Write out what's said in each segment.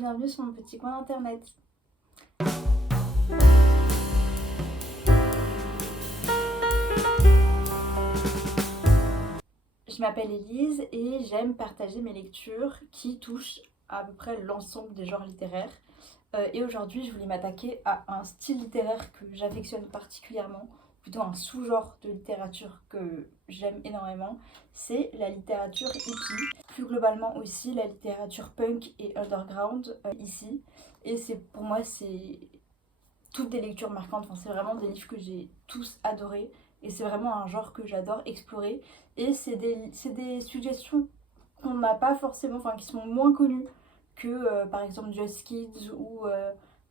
bienvenue sur mon petit coin internet. Je m'appelle Élise et j'aime partager mes lectures qui touchent à peu près l'ensemble des genres littéraires. Et aujourd'hui, je voulais m'attaquer à un style littéraire que j'affectionne particulièrement, plutôt un sous-genre de littérature que j'aime énormément, c'est la littérature hippie. Plus globalement aussi la littérature punk et underground ici. Et pour moi, c'est toutes des lectures marquantes. Enfin, c'est vraiment des livres que j'ai tous adorés. Et c'est vraiment un genre que j'adore explorer. Et c'est des suggestions qu'on n'a pas forcément, enfin qui sont moins connues que par exemple Just Kids ou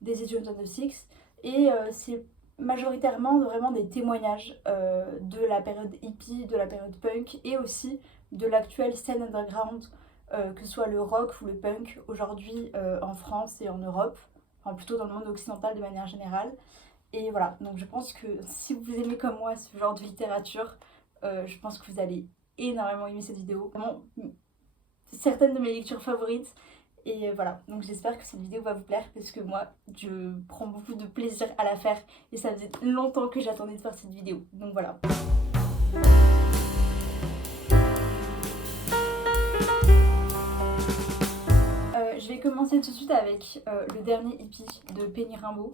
des Agents of the Six. Et c'est majoritairement vraiment des témoignages de la période hippie, de la période punk et aussi de l'actuelle scène underground, que ce soit le rock ou le punk aujourd'hui en France et en Europe, enfin plutôt dans le monde occidental de manière générale. Et voilà, donc je pense que si vous aimez comme moi ce genre de littérature, je pense que vous allez énormément aimer cette vidéo. Vraiment, certaines de mes lectures favorites. Et voilà, donc j'espère que cette vidéo va vous plaire parce que moi, je prends beaucoup de plaisir à la faire et ça faisait longtemps que j'attendais de faire cette vidéo. Donc voilà. Je vais commencer tout de suite avec le dernier hippie de Penny Rimbaud.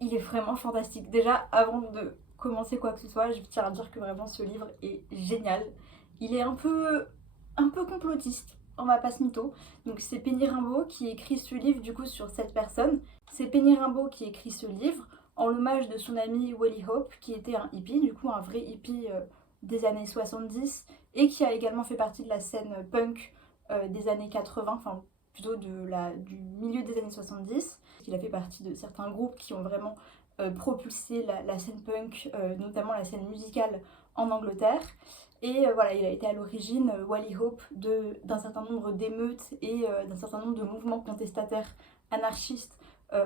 Il est vraiment fantastique. Déjà, avant de commencer quoi que ce soit, je tiens à dire que vraiment ce livre est génial. Il est un peu complotiste, on va pas se mytho. Donc c'est Penny Rimbaud qui écrit ce livre du coup sur cette personne. C'est Penny Rimbaud qui écrit ce livre en l'hommage de son ami Wally Hope, qui était un hippie, du coup un vrai hippie des années 70 et qui a également fait partie de la scène punk des années 80, enfin plutôt du milieu des années 70. Il a fait partie de certains groupes qui ont vraiment propulsé la scène punk, notamment la scène musicale en Angleterre. Et voilà, il a été à l'origine, Wally Hope, d'un certain nombre d'émeutes et d'un certain nombre de mouvements contestataires anarchistes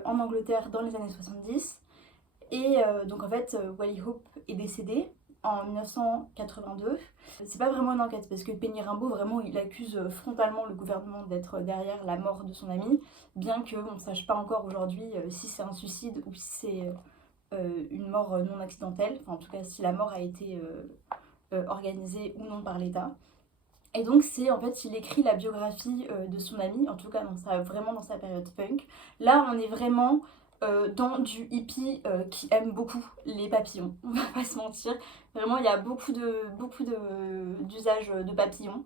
en Angleterre dans les années 70. Et donc en fait, Wally Hope est décédé en 1982. C'est pas vraiment une enquête parce que Penny Rimbaud, vraiment, il accuse frontalement le gouvernement d'être derrière la mort de son ami, bien qu'on ne sache pas encore aujourd'hui si c'est un suicide ou si c'est une mort non accidentelle, enfin en tout cas si la mort a été organisée ou non par l'État. Et donc c'est en fait, il écrit la biographie de son ami, en tout cas vraiment dans sa période punk. Là, on est vraiment dans du hippie qui aime beaucoup les papillons, on va pas se mentir. Vraiment, il y a d'usages de papillons.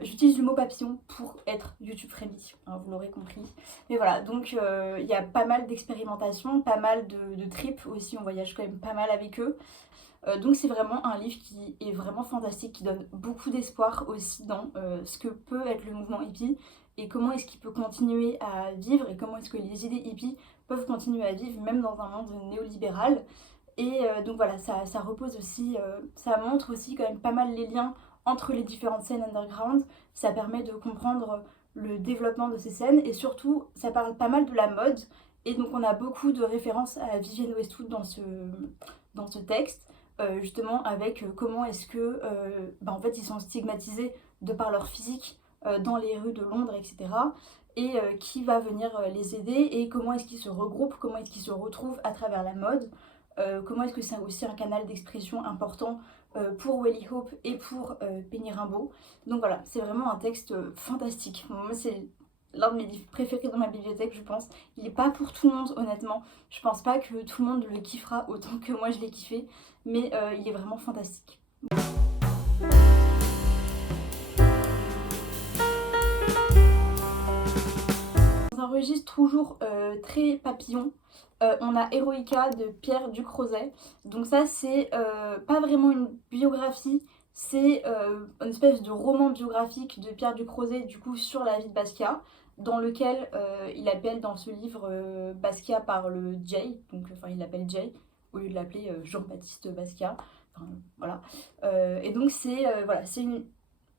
J'utilise le mot papillon pour être YouTube friendly, hein, vous l'aurez compris. Mais voilà, donc il y a pas mal d'expérimentations, pas mal de trips aussi, on voyage quand même pas mal avec eux. Donc c'est vraiment un livre qui est vraiment fantastique, qui donne beaucoup d'espoir aussi dans ce que peut être le mouvement hippie et comment est-ce qu'il peut continuer à vivre et comment est-ce que les idées hippies peuvent continuer à vivre même dans un monde néolibéral. Et donc voilà, ça repose aussi, ça montre aussi quand même pas mal les liens entre les différentes scènes underground. Ça permet de comprendre le développement de ces scènes et surtout ça parle pas mal de la mode. Et donc on a beaucoup de références à Vivienne Westwood dans ce texte, justement avec comment est-ce que en fait ils sont stigmatisés de par leur physique dans les rues de Londres, etc. Et qui va venir les aider et comment est-ce qu'ils se regroupent, comment est-ce qu'ils se retrouvent à travers la mode. Comment est-ce que c'est aussi un canal d'expression important pour Wally Hope et pour Penny Rimbaud. Donc voilà, c'est vraiment un texte fantastique. Moi, c'est l'un de mes livres préférés dans ma bibliothèque, je pense. Il n'est pas pour tout le monde, honnêtement. Je pense pas que tout le monde le kiffera autant que moi je l'ai kiffé, mais il est vraiment fantastique. Dans un registre toujours très papillon, on a Eroica de Pierre Ducrozet. Donc ça c'est pas vraiment une biographie, c'est une espèce de roman biographique de Pierre Ducrozet du coup sur la vie de Basquiat, dans lequel il appelle dans ce livre Basquiat par le J, donc enfin il l'appelle J au lieu de l'appeler Jean-Baptiste Basquiat. Enfin, voilà. Et donc c'est voilà, c'est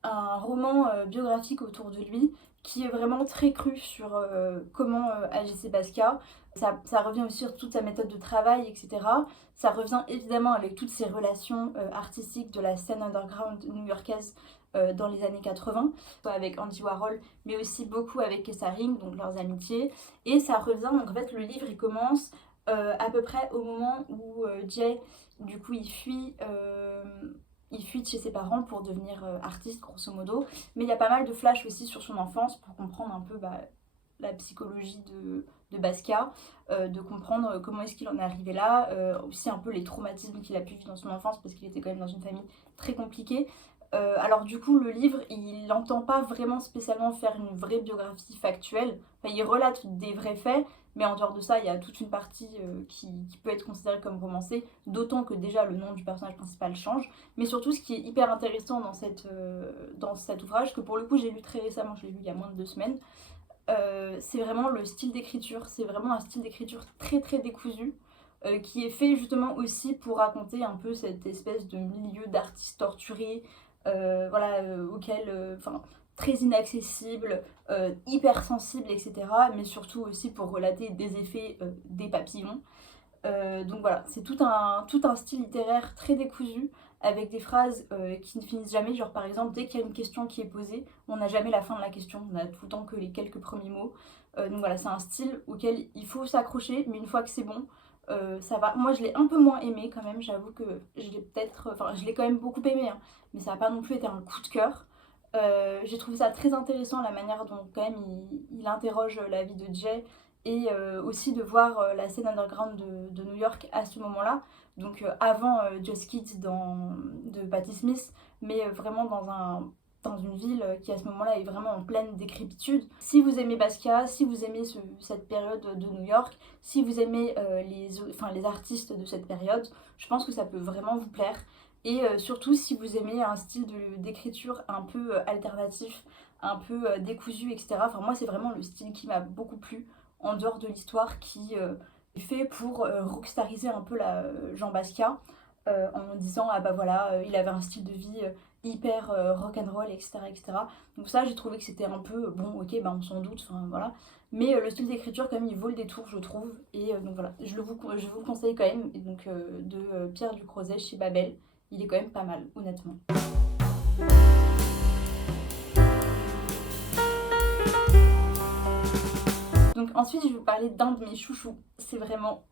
un roman biographique autour de lui qui est vraiment très cru sur comment agissait Basquiat. Ça revient aussi sur toute sa méthode de travail, etc. Ça revient évidemment avec toutes ses relations artistiques de la scène underground new-yorkaise dans les années 80, avec Andy Warhol, mais aussi beaucoup avec Kessaring, donc leurs amitiés. Et ça revient, donc en fait le livre il commence à peu près au moment où Jay, du coup il fuit de chez ses parents pour devenir artiste grosso modo, mais il y a pas mal de flashs aussi sur son enfance pour comprendre un peu la psychologie de Basquiat, de comprendre comment est-ce qu'il en est arrivé là, aussi un peu les traumatismes qu'il a pu vivre dans son enfance parce qu'il était quand même dans une famille très compliquée. Alors du coup le livre il n'entend pas vraiment spécialement faire une vraie biographie factuelle, enfin, il relate des vrais faits, mais en dehors de ça il y a toute une partie qui peut être considérée comme romancée, d'autant que déjà le nom du personnage principal change, mais surtout ce qui est hyper intéressant dans cet ouvrage, que pour le coup j'ai lu très récemment, je l'ai lu il y a moins de 2 semaines, c'est vraiment le style d'écriture, c'est vraiment un style d'écriture très très décousu, qui est fait justement aussi pour raconter un peu cette espèce de milieu d'artistes torturés, voilà, auquel, enfin, très inaccessible, hyper sensible, etc. Mais surtout aussi pour relater des effets des papillons. Donc voilà, c'est tout un style littéraire très décousu, avec des phrases qui ne finissent jamais. Genre par exemple, dès qu'il y a une question qui est posée, on n'a jamais la fin de la question, on a tout le temps que les quelques premiers mots. Donc voilà, c'est un style auquel il faut s'accrocher, mais une fois que c'est bon, ça va. Moi je l'ai un peu moins aimé quand même, j'avoue que je l'ai peut-être. Enfin, je l'ai quand même beaucoup aimé, hein, mais ça n'a pas non plus été un coup de cœur. J'ai trouvé ça très intéressant la manière dont quand même il interroge la vie de Jay, et aussi de voir la scène underground de New York à ce moment-là, donc avant Just Kids de Patti Smith, mais vraiment dans une ville qui à ce moment-là est vraiment en pleine décrépitude. Si vous aimez Basquiat, si vous aimez cette période de New York, si vous aimez les artistes de cette période, je pense que ça peut vraiment vous plaire. Et surtout si vous aimez un style d'écriture un peu alternatif, un peu décousu, etc. Enfin moi c'est vraiment le style qui m'a beaucoup plu, en dehors de l'histoire qui est fait pour rockstariser un peu Jean Basquiat, en disant ah bah voilà, il avait un style de vie hyper rock'n'roll, etc., etc. Donc ça j'ai trouvé que c'était un peu bon, ok, bah on s'en doute, enfin voilà. Mais le style d'écriture quand même il vaut le détour je trouve, et donc voilà, je vous le conseille quand même, et donc de Pierre Ducrozet chez Babel, il est quand même pas mal honnêtement. Donc ensuite je vais vous parler d'un de mes chouchous, c'est vraiment,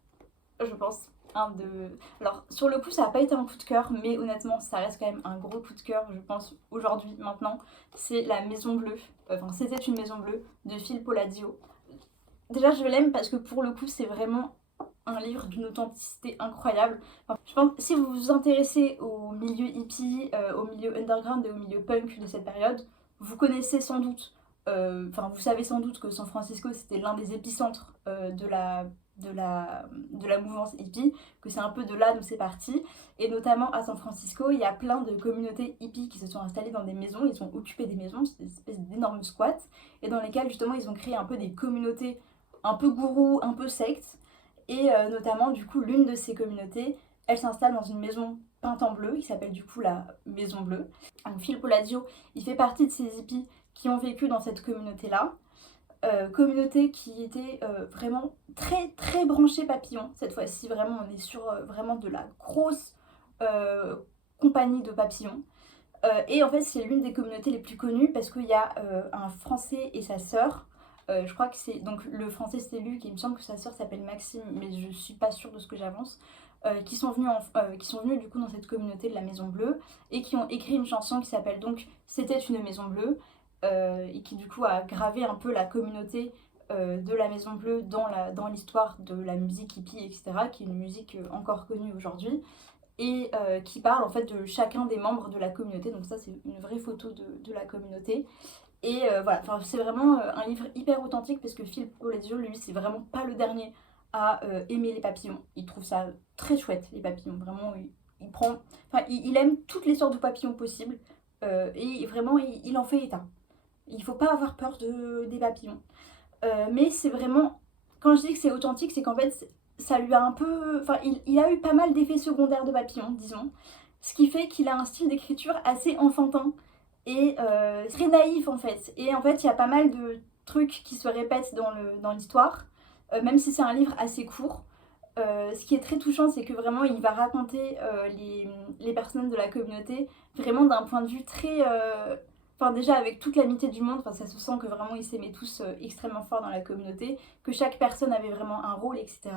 je pense, un de... Alors sur le coup ça n'a pas été un coup de cœur, mais honnêtement ça reste quand même un gros coup de cœur, je pense, aujourd'hui, maintenant. C'est La Maison Bleue, enfin C'était une Maison Bleue, de Phil Palladio. Déjà je l'aime parce que pour le coup c'est vraiment un livre d'une authenticité incroyable. Enfin, je pense que si vous vous intéressez au milieu hippie, au milieu underground et au milieu punk de cette période, vous connaissez sans doute, enfin vous savez sans doute que San Francisco c'était l'un des épicentres de la mouvance hippie, que c'est un peu de là d'où c'est parti. Et notamment à San Francisco, il y a plein de communautés hippies qui se sont installées dans des maisons, ils ont occupé des maisons, c'est des espèces d'énormes squats, et dans lesquels justement ils ont créé un peu des communautés un peu gourous, un peu sectes. Et notamment, du coup, l'une de ces communautés, elle s'installe dans une maison peinte en bleu, qui s'appelle du coup la Maison Bleue. Donc, Phil Palladio, il fait partie de ces hippies qui ont vécu dans cette communauté-là. Communauté qui était vraiment très très branchée papillon. Cette fois-ci, vraiment, on est sur vraiment de la grosse compagnie de papillons. Et en fait, c'est l'une des communautés les plus connues parce qu'il y a un Français et sa sœur. Je crois que c'est. Donc, le Français c'est Luc, et il me semble que sa sœur s'appelle Maxime, mais je suis pas sûre de ce que j'avance. Qui sont venus du coup dans cette communauté de la Maison Bleue et qui ont écrit une chanson qui s'appelle donc C'était une Maison Bleue, et qui du coup a gravé un peu la communauté de la Maison Bleue dans l'histoire de la musique hippie, etc., qui est une musique encore connue aujourd'hui, et qui parle en fait de chacun des membres de la communauté. Donc ça c'est une vraie photo de la communauté. Et voilà, enfin, c'est vraiment un livre hyper authentique parce que Phil Palladio, lui, c'est vraiment pas le dernier à aimer les papillons. Il trouve ça très chouette, les papillons. Vraiment, il prend... Enfin, il aime toutes les sortes de papillons possibles, et vraiment, il en fait état. Il faut pas avoir peur des papillons. Mais c'est vraiment... Quand je dis que c'est authentique, c'est qu'en fait, ça lui a un peu... Enfin, il a eu pas mal d'effets secondaires de papillons, disons. Ce qui fait qu'il a un style d'écriture assez enfantin et très naïf en fait. Et en fait, il y a pas mal de trucs qui se répètent dans l'histoire, même si c'est un livre assez court. Ce qui est très touchant, c'est que vraiment il va raconter les personnes de la communauté vraiment d'un point de vue très... Enfin déjà avec toute l'amitié du monde, ça se sent que vraiment ils s'aimaient tous extrêmement fort dans la communauté, que chaque personne avait vraiment un rôle, etc.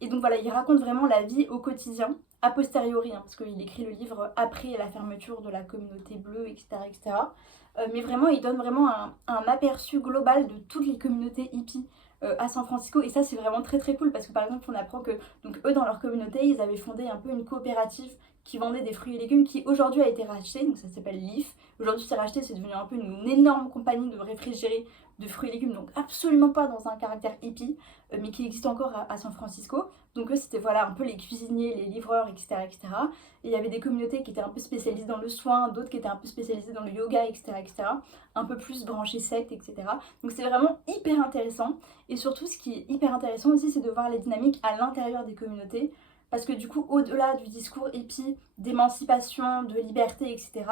Et donc voilà, il raconte vraiment la vie au quotidien, a posteriori, hein, parce qu'il écrit le livre après la fermeture de la communauté bleue, etc. etc. Mais vraiment, il donne vraiment un aperçu global de toutes les communautés hippies à San Francisco. Et ça, c'est vraiment très très cool parce que par exemple, on apprend que donc, eux, dans leur communauté, ils avaient fondé un peu une coopérative qui vendait des fruits et légumes qui aujourd'hui a été rachetée. Donc ça s'appelle Leaf. Aujourd'hui, c'est racheté, c'est devenu un peu une énorme compagnie de réfrigérés de fruits et légumes, donc absolument pas dans un caractère hippie, mais qui existe encore à San Francisco. Donc eux, c'était voilà un peu les cuisiniers, les livreurs, etc., etc. Et il y avait des communautés qui étaient un peu spécialisées dans le soin, d'autres qui étaient un peu spécialisées dans le yoga, etc., etc. Un peu plus branchées sectes, etc. Donc c'est vraiment hyper intéressant. Et surtout, ce qui est hyper intéressant aussi, c'est de voir les dynamiques à l'intérieur des communautés. Parce que du coup, au-delà du discours hippie, d'émancipation, de liberté, etc.,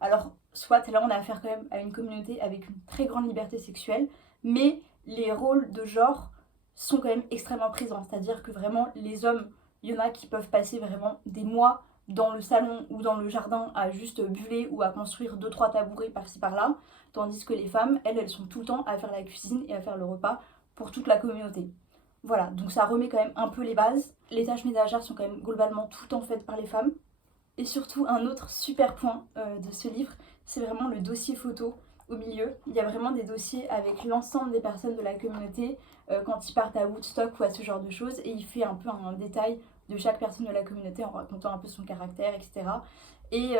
alors soit là on a affaire quand même à une communauté avec une très grande liberté sexuelle, mais les rôles de genre sont quand même extrêmement présents. C'est-à-dire que vraiment les hommes, il y en a qui peuvent passer vraiment des mois dans le salon ou dans le jardin à juste buller ou à construire 2-3 tabourets par-ci par-là, tandis que les femmes, elles sont tout le temps à faire la cuisine et à faire le repas pour toute la communauté. Voilà, donc ça remet quand même un peu les bases. Les tâches ménagères sont quand même globalement tout le temps faites par les femmes. Et surtout, un autre super point de ce livre, c'est vraiment le dossier photo au milieu. Il y a vraiment des dossiers avec l'ensemble des personnes de la communauté quand ils partent à Woodstock ou à ce genre de choses. Et il fait un peu un détail de chaque personne de la communauté en racontant un peu son caractère, etc. Et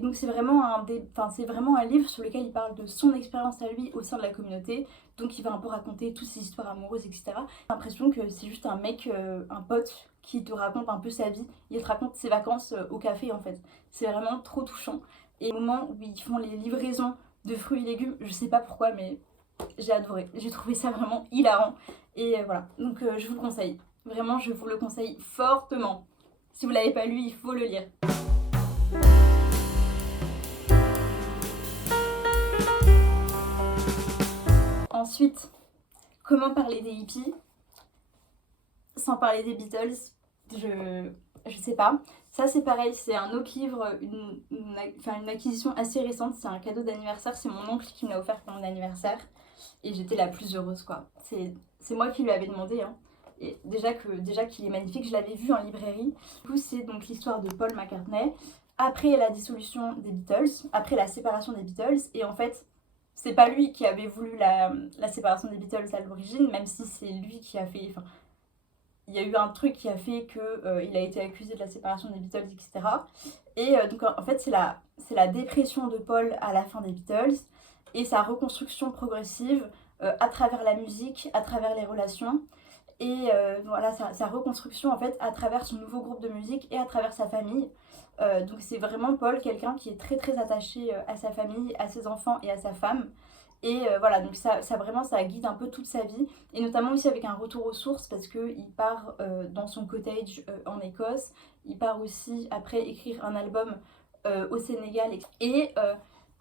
donc c'est vraiment c'est vraiment un livre sur lequel il parle de son expérience à lui au sein de la communauté. Donc il va un peu raconter toutes ses histoires amoureuses, etc. J'ai l'impression que c'est juste un mec, un pote qui te raconte un peu sa vie. Il te raconte ses vacances au café en fait. C'est vraiment trop touchant. Et au moment où ils font les livraisons de fruits et légumes, je sais pas pourquoi, mais j'ai adoré. J'ai trouvé ça vraiment hilarant. Et voilà, donc je vous le conseille. Vraiment, je vous le conseille fortement. Si vous l'avez pas lu, il faut le lire. Ensuite, comment parler des hippies sans parler des Beatles? Je sais pas. Ça, c'est pareil, c'est un autre livre, une acquisition assez récente. C'est un cadeau d'anniversaire. C'est mon oncle qui me l'a offert pour mon anniversaire. Et j'étais la plus heureuse, quoi. C'est moi qui lui avais demandé, hein. Et déjà qu'il est magnifique, je l'avais vu en librairie. Du coup, c'est donc l'histoire de Paul McCartney après la dissolution des Beatles, après la séparation des Beatles. Et en fait, c'est pas lui qui avait voulu la séparation des Beatles à l'origine, même si c'est lui qui a fait. Enfin, il y a eu un truc qui a fait qu'il a été accusé de la séparation des Beatles, etc. Et donc en fait, c'est la dépression de Paul à la fin des Beatles et sa reconstruction progressive à travers la musique, à travers les relations. Et voilà, sa reconstruction en fait à travers son nouveau groupe de musique et à travers sa famille. Donc c'est vraiment Paul, quelqu'un qui est très très attaché à sa famille, à ses enfants et à sa femme. Et voilà, donc ça vraiment ça guide un peu toute sa vie. Et notamment aussi avec un retour aux sources parce qu'il part dans son cottage en Écosse. Il part aussi après écrire un album au Sénégal. Et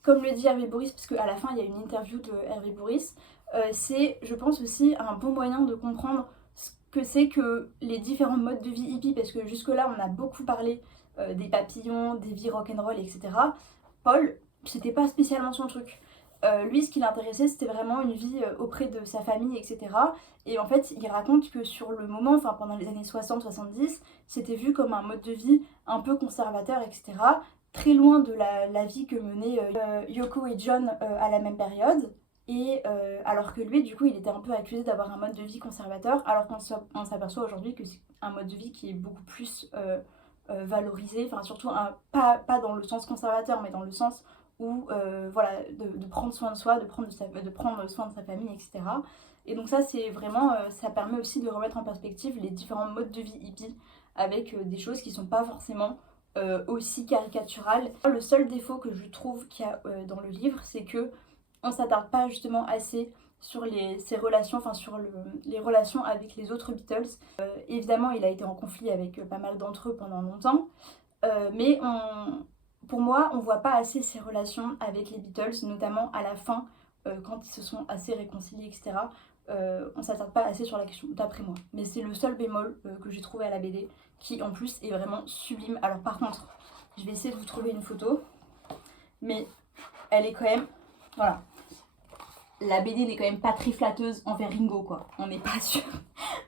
comme le dit Hervé Bourris, parce qu'à la fin il y a une interview de Hervé Bourris, c'est je pense aussi un bon moyen de comprendre ce que c'est que les différents modes de vie hippie. Parce que jusque-là on a beaucoup parlé des papillons, des vies rock'n'roll, etc. Paul, c'était pas spécialement son truc. Lui, ce qui l'intéressait, c'était vraiment une vie auprès de sa famille, etc. Et en fait, il raconte que sur le moment, enfin pendant les années 60-70, c'était vu comme un mode de vie un peu conservateur, etc. Très loin de la vie que menaient Yoko et John à la même période. Et alors que lui, du coup, il était un peu accusé d'avoir un mode de vie conservateur, alors qu'on s'aperçoit aujourd'hui que c'est un mode de vie qui est beaucoup plus valorisé, enfin surtout pas dans le sens conservateur, mais dans le sens ou voilà, de prendre soin de soi, de prendre soin de sa famille, etc. Et donc ça, c'est vraiment, ça permet aussi de remettre en perspective les différents modes de vie hippie avec des choses qui sont pas forcément aussi caricaturales. Le seul défaut que je trouve qu'il y a dans le livre, c'est que on s'attarde pas justement assez sur ces relations, enfin sur les relations avec les autres Beatles. Évidemment, il a été en conflit avec pas mal d'entre eux pendant longtemps, mais pour moi, on voit pas assez ces relations avec les Beatles, notamment à la fin, quand ils se sont assez réconciliés, etc. on s'attarde pas assez sur la question, d'après moi. Mais c'est le seul bémol que j'ai trouvé à la BD, qui en plus est vraiment sublime. Alors par contre, je vais essayer de vous trouver une photo, mais elle est quand même... Voilà. La BD n'est quand même pas très flatteuse envers Ringo, quoi. On n'est pas sur...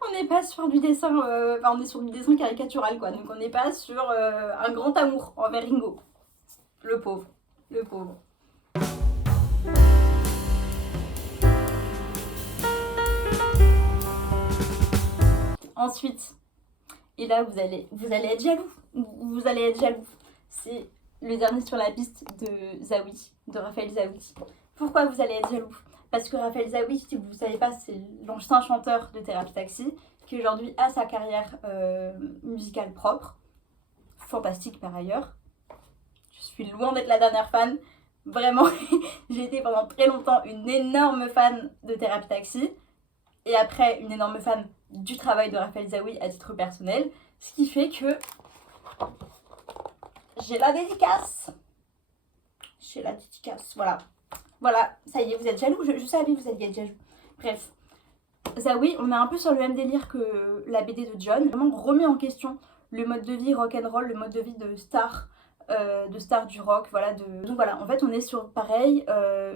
on n'est pas sur du dessin... Enfin, on est sur du dessin caricatural, quoi. Donc on n'est pas sur un grand amour envers Ringo. Le pauvre. Le pauvre. Ensuite, et là vous allez être jaloux. Vous allez être jaloux. C'est le dernier sur la piste de Zawi, de Raphaël Zawi. Pourquoi vous allez être jaloux? Parce que Raphaël Zawi, si vous ne savez pas, c'est l'ancien chanteur de Thérapie Taxi, qui aujourd'hui a sa carrière musicale propre. Fantastique par ailleurs. Je suis loin d'être la dernière fan. Vraiment, j'ai été pendant très longtemps une énorme fan de Thérapie Taxi. Et après, une énorme fan du travail de Raphaël Zawi à titre personnel. Ce qui fait que j'ai la dédicace. Voilà. Voilà, ça y est, vous êtes jaloux. Je savais que vous alliez être jaloux. Bref. Zawi, on est un peu sur le même délire que la BD de John. Vraiment remet en question le mode de vie rock'n'roll, le mode de vie de star du rock, voilà. Donc voilà, en fait on est sur pareil,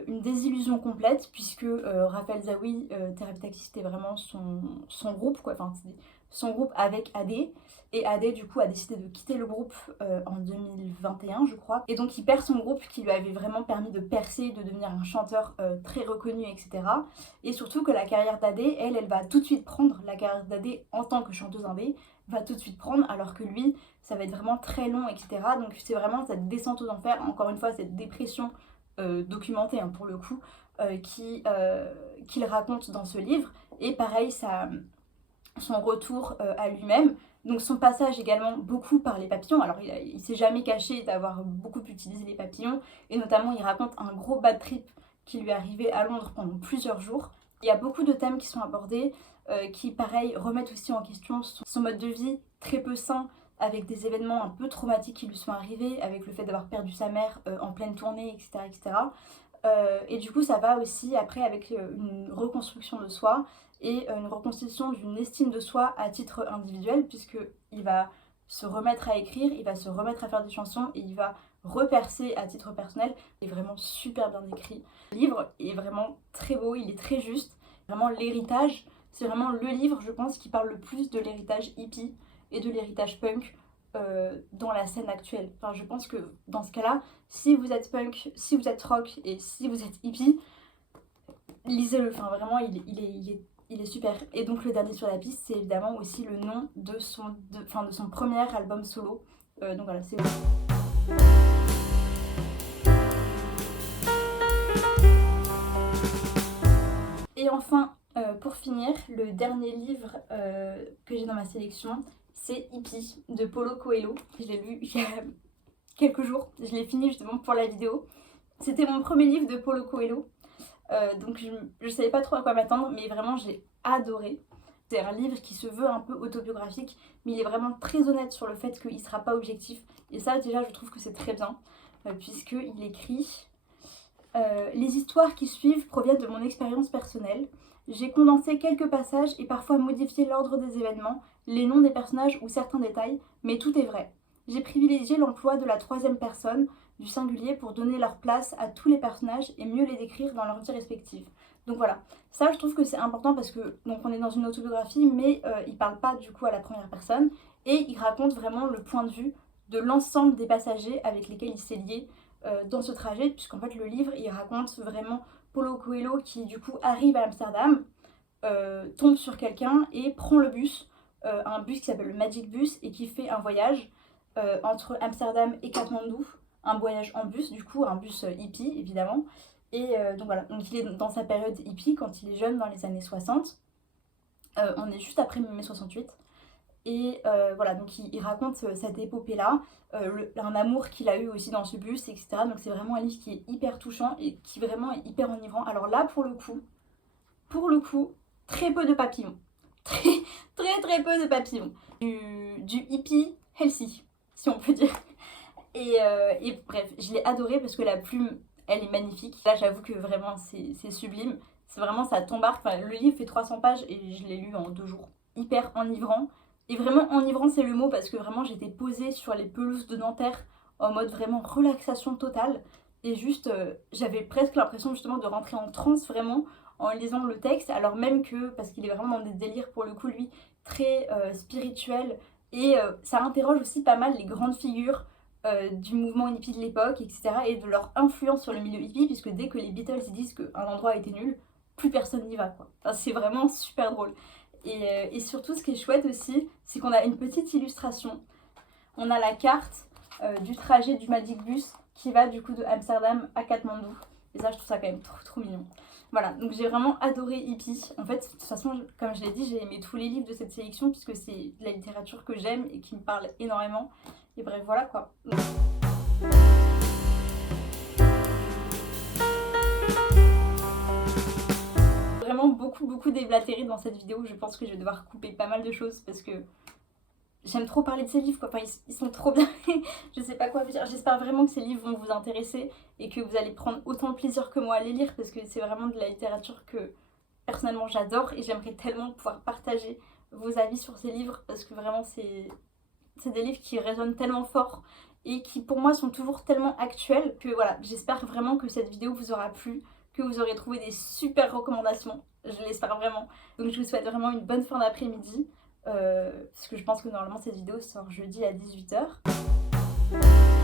une désillusion complète, puisque Raphaël Zawi, Thérapie Taxi, c'était vraiment son groupe, quoi, enfin son groupe avec AD, et AD du coup a décidé de quitter le groupe en 2021 je crois, et donc il perd son groupe qui lui avait vraiment permis de percer, de devenir un chanteur très reconnu, etc. Et surtout que la carrière d'AD, elle va tout de suite prendre, la carrière d'AD en tant que chanteuse indé, va tout de suite prendre, alors que lui, ça va être vraiment très long, etc. Donc c'est vraiment cette descente aux enfers, encore une fois, cette dépression documentée, hein, pour le coup, qu'il raconte dans ce livre. Et pareil, son retour à lui-même. Donc son passage également beaucoup par les papillons. Alors il s'est jamais caché d'avoir beaucoup utilisé les papillons. Et notamment, il raconte un gros bad trip qui lui est arrivé à Londres pendant plusieurs jours. Il y a beaucoup de thèmes qui sont abordés, qui, pareil, remettent aussi en question son mode de vie très peu sain, avec des événements un peu traumatiques qui lui sont arrivés, avec le fait d'avoir perdu sa mère en pleine tournée, etc. etc. Et du coup, ça va aussi après avec une reconstruction de soi et une reconstitution d'une estime de soi à titre individuel, puisqu'il va se remettre à écrire, il va se remettre à faire des chansons et il va repercer à titre personnel. Il est vraiment super bien écrit. Le livre est vraiment très beau, il est très juste. Vraiment l'héritage, c'est vraiment le livre, je pense, qui parle le plus de l'héritage hippie et de l'héritage punk dans la scène actuelle. Enfin, je pense que dans ce cas-là, si vous êtes punk, si vous êtes rock et si vous êtes hippie, lisez-le. Enfin, vraiment, il est super. Et donc le dernier sur la piste, c'est évidemment aussi le nom de son premier album solo. Donc voilà, c'est... Et enfin, pour finir, le dernier livre que j'ai dans ma sélection, c'est Hippie de Paulo Coelho. Je l'ai lu il y a quelques jours, je l'ai fini justement pour la vidéo. C'était mon premier livre de Paulo Coelho, donc je savais pas trop à quoi m'attendre, mais vraiment j'ai adoré. C'est un livre qui se veut un peu autobiographique, mais il est vraiment très honnête sur le fait qu'il sera pas objectif. Et ça déjà je trouve que c'est très bien, puisqu'il écrit... les histoires qui suivent proviennent de mon expérience personnelle. J'ai condensé quelques passages et parfois modifié l'ordre des événements, les noms des personnages ou certains détails, mais tout est vrai. J'ai privilégié l'emploi de la troisième personne, du singulier, pour donner leur place à tous les personnages et mieux les décrire dans leur vie respective. Donc voilà, ça je trouve que c'est important parce que donc on est dans une autobiographie, mais il parle pas du coup à la première personne et il raconte vraiment le point de vue de l'ensemble des passagers avec lesquels il s'est lié dans ce trajet, puisqu'en fait le livre il raconte vraiment Paulo Coelho qui du coup arrive à Amsterdam, tombe sur quelqu'un et prend le bus, un bus qui s'appelle le Magic Bus et qui fait un voyage entre Amsterdam et Katmandou, un voyage en bus, du coup un bus hippie évidemment. Et donc voilà, donc il est dans sa période hippie quand il est jeune dans les années 60. On est juste après mai 68. Et voilà, donc il raconte cette épopée-là, un amour qu'il a eu aussi dans ce bus, etc. Donc c'est vraiment un livre qui est hyper touchant et qui vraiment est hyper enivrant. Alors là, pour le coup, très peu de papillons. Très peu de papillons. Du hippie healthy, si on peut dire. Et bref, je l'ai adoré parce que la plume, elle est magnifique. Là, j'avoue que vraiment, c'est sublime. C'est vraiment, ça t'embarque. Enfin, le livre fait 300 pages et je l'ai lu en 2 jours. Hyper enivrant. Et vraiment enivrant, c'est le mot, parce que vraiment, j'étais posée sur les pelouses de Nanterre en mode vraiment relaxation totale. Et juste, j'avais presque l'impression justement de rentrer en transe vraiment en lisant le texte, alors même que, parce qu'il est vraiment dans des délires pour le coup, lui, très spirituel. Et ça interroge aussi pas mal les grandes figures du mouvement hippie de l'époque, etc. et de leur influence sur le milieu hippie, puisque dès que les Beatles disent qu'un endroit était nul, plus personne n'y va, quoi. Enfin, c'est vraiment super drôle. Et surtout, ce qui est chouette aussi, c'est qu'on a une petite illustration. On a la carte du trajet du Magic Bus qui va du coup de Amsterdam à Katmandou. Et ça, je trouve ça quand même trop trop mignon. Voilà, donc j'ai vraiment adoré Hippie. En fait, de toute façon, comme je l'ai dit, j'ai aimé tous les livres de cette sélection puisque c'est de la littérature que j'aime et qui me parle énormément. Et bref, voilà quoi. Vraiment beaucoup déblatéré dans cette vidéo. Je pense que je vais devoir couper pas mal de choses parce que j'aime trop parler de ces livres, quoi. Enfin, ils sont trop bien. Je sais pas quoi vous dire. J'espère vraiment que ces livres vont vous intéresser et que vous allez prendre autant de plaisir que moi à les lire parce que c'est vraiment de la littérature que personnellement j'adore et j'aimerais tellement pouvoir partager vos avis sur ces livres parce que vraiment c'est des livres qui résonnent tellement fort et qui pour moi sont toujours tellement actuels que voilà, j'espère vraiment que cette vidéo vous aura plu, que vous aurez trouvé des super recommandations, je l'espère vraiment. Donc je vous souhaite vraiment une bonne fin d'après-midi, parce que je pense que normalement cette vidéo sort jeudi à 18 h.